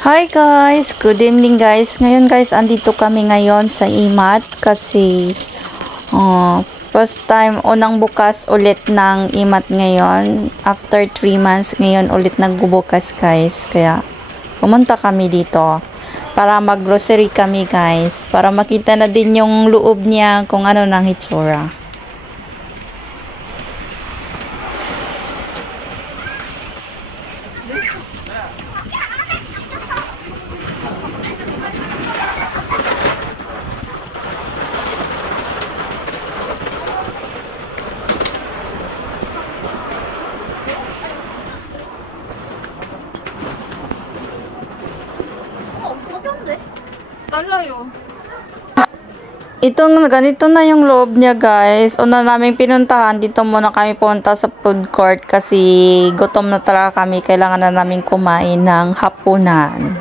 Hi guys! Good evening guys! Ngayon guys, andito kami ngayon sa IMAT kasi first time, unang bukas ulit ng IMAT ngayon. After 3 months, ngayon ulit nagbubukas guys. Kaya pumunta kami dito para mag-grocery kami guys. Para makita na din yung loob niya kung ano nang hitsura. 달라요. Ganito na yung loob niya guys. Una naming pinuntahan, dito muna kami punta sa food court kasi gutom na talaga kami. Kailangan na namin kumain ng hapunan.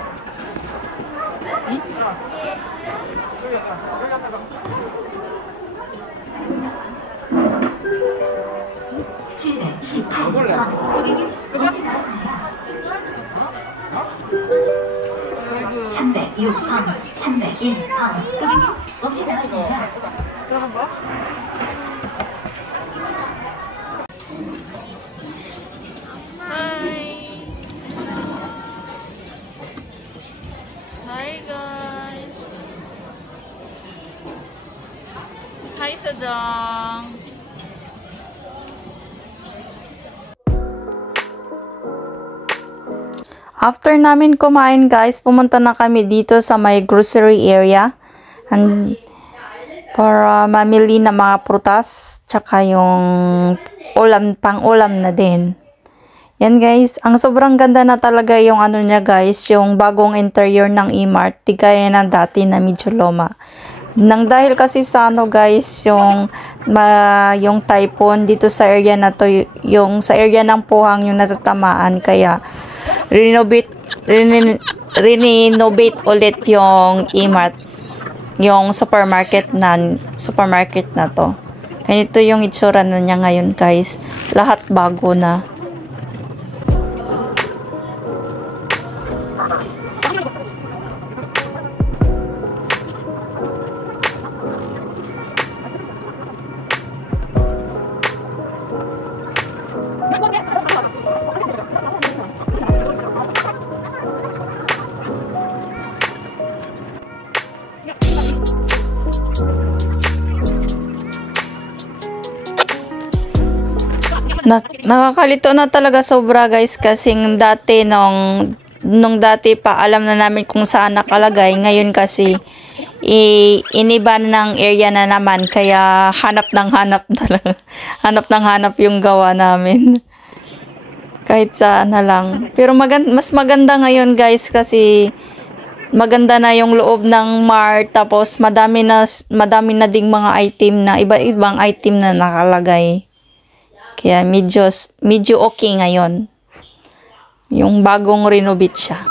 Hi guys. Hi Sajang. After namin kumain guys, pumunta na kami dito sa may grocery area. Para mamili na mga prutas, tsaka yung pang-ulam na din. Yan guys, ang sobrang ganda na talaga yung ano niya guys, yung bagong interior ng E-Mart, di kaya ng dati na medyo luma. Nang dahil kasi sa ano guys, yung typhoon dito sa area na to, yung sa area ng Puhang yung natatamaan, kaya renovate ulit yung E-Mart, yung supermarket na to. Ganito yung itsura na niya ngayon guys, lahat bago na. Nakakalito na talaga sobra guys, kasi dati nung dati pa alam na namin kung saan nakalagay, ngayon kasi iniba ng area na naman, kaya hanap ng hanap talaga. Hanap ng hanap yung gawa namin kahit saan na lang. Pero mas maganda ngayon guys, kasi maganda na yung loob ng mart, tapos madami na ding mga item na iba-ibang item na nakalagay. Kaya medyo okay ngayon. Yung bagong renovate siya.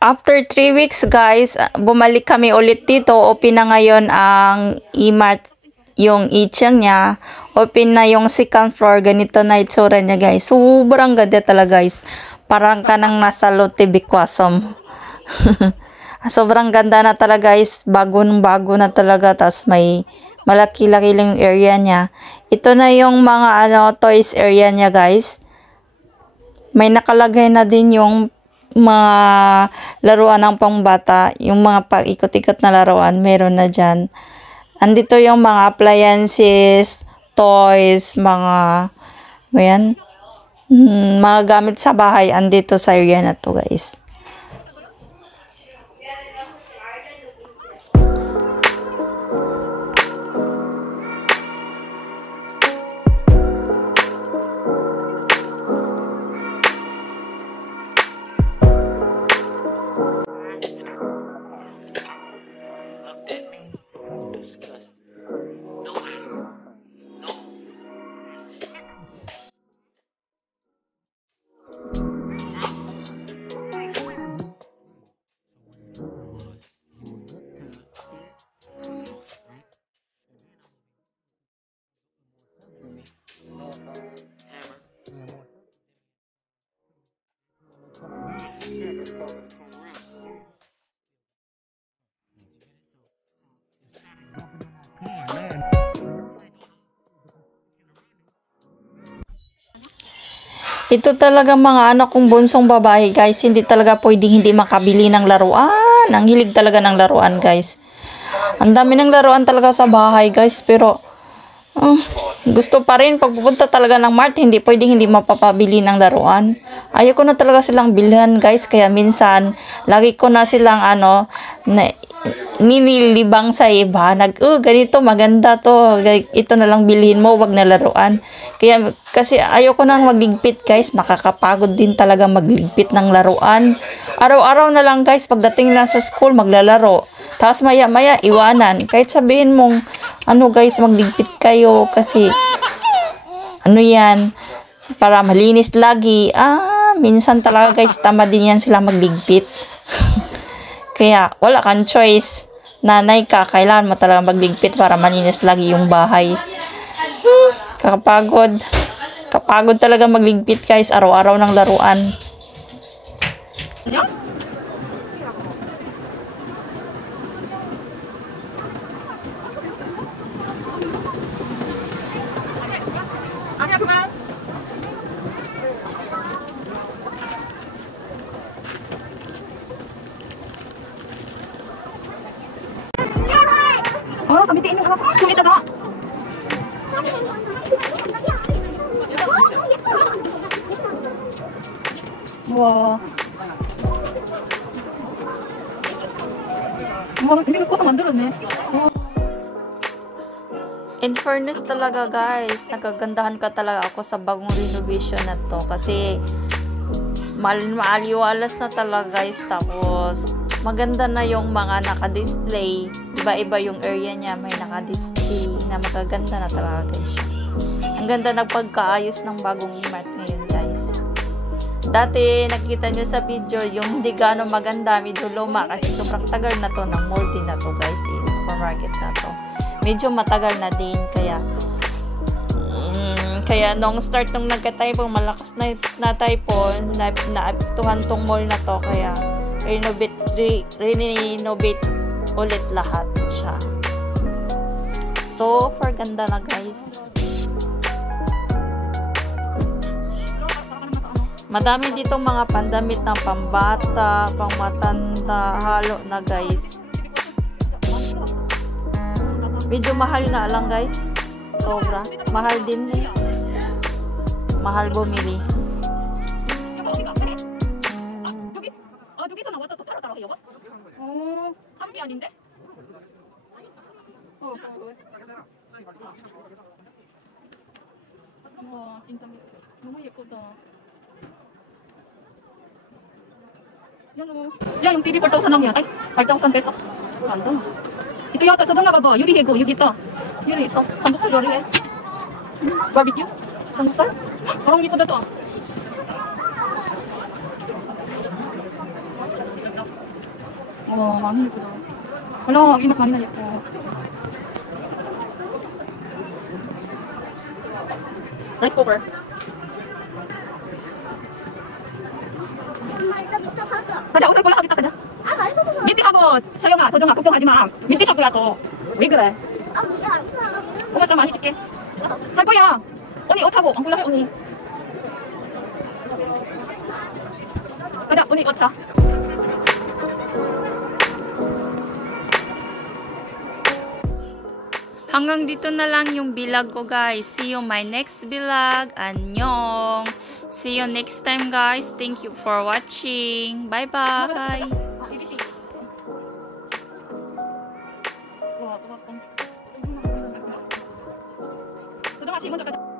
After 3 weeks guys, bumalik kami ulit dito. Open na ngayon ang E-Mart, yung Ichang niya. Open na yung second floor. Ganito na itsura niya guys. Sobrang ganda talaga guys. Parang ka nang nasa Lotte Bikwasam. Sobrang ganda na talaga guys. Bago na talaga. Tapos may malaki-laki lang yung area niya. Ito na yung mga toys area niya guys. May nakalagay na din yung mga laruan ng pangbata. Yung mga paikot-ikot na laruan. Meron na dyan. Andito yung mga appliances, toys, mga gamit sa bahay, andito sa area na to guys. Ito talaga mga anak kong bunsong babae, guys. Hindi talaga pwedeng hindi makabili ng laruan. Ang hilig talaga ng laruan, guys. Ang dami ng laruan talaga sa bahay, guys. Pero, gusto pa rin. Pag pupunta talaga ng mart, hindi pwedeng hindi mapapabili ng laruan. Ayoko na talaga silang bilhan, guys. Kaya minsan, lagi ko na silang, ninilibang sa iba. Ganito, maganda to. Ito na lang bilhin mo, wag na laruan. Kaya, kasi ayoko nang magligpit, guys. Nakakapagod din talaga magligpit ng laruan. Araw-araw na lang, guys, pagdating na sa school, maglalaro. Tapos maya-maya, iwanan. Kahit sabihin mong, guys, magligpit kayo kasi, yan, para malinis lagi. Minsan talaga, guys, tama din yan sila magligpit. Kaya, wala kang choice. Nanay ka, kailangan mo talaga magligpit para malinis lagi yung bahay. Kakapagod. Kapagod talaga magligpit, guys. Araw-araw ng laruan. Sabihin mo kasi kumita na. Wow. Hindi ko sa mandalo eh. In fairness talaga, guys, nagagandahan ka talaga ako sa bagong renovation na to kasi maaliwalas na talaga, guys. Tapos maganda na yung mga naka-display. Iba-iba yung area niya, may naka-display na magaganda na talaga, guys. Ang ganda ng pagkaayos ng bagong E-Mart ngayon, guys. Dati nakita nyo sa video yung hindi gaano maganda, medyo luma kasi sobrang tagal na to ng mall din na to, guys. Supermarket na to. Medyo matagal na din, kaya nung start nung nagka-typhoon, malakas na typhoon, naapektuhan tong mall na to, kaya renovate ulit lahat siya. So, for ganda na, guys. Madami ditong mga pandamit ng pambata, pangmatanda, halo na, guys. Medyo mahal nga lang, guys. Sobra. Mahal din, guys. Mahal bumili. 아닌데? 와, 진짜 너무 예쁘다. Yan o. Yan yung TV 4,000 lang yan. Ay, 5,000 peso. Ganda. Ito yata sa danga baba. Yuri hego. Yuri ito. Yuri isa. Sambuksal yuri eh. Barbecue. Sambuksal. Parang ipo na to ah. 와, 많이 예쁘다. wala, inak 많이 나 예뻐. Rice cooker. 가자, 옷을 골라가겠다, 가자. 밑에 하고, 서정아, 걱정하지 마. 밑에 셔츠야, 또. 왜 그래? 옷 좀 많이 줄게. 살 거야. 언니 옷하고, 안 골라해, 언니. 가자, 언니 옷 사. Hanggang dito na lang yung vlog ko, guys. See you my next vlog. Annyeong. See you next time, guys. Thank you for watching. Bye-bye. 서정아 씨 먼저 가자.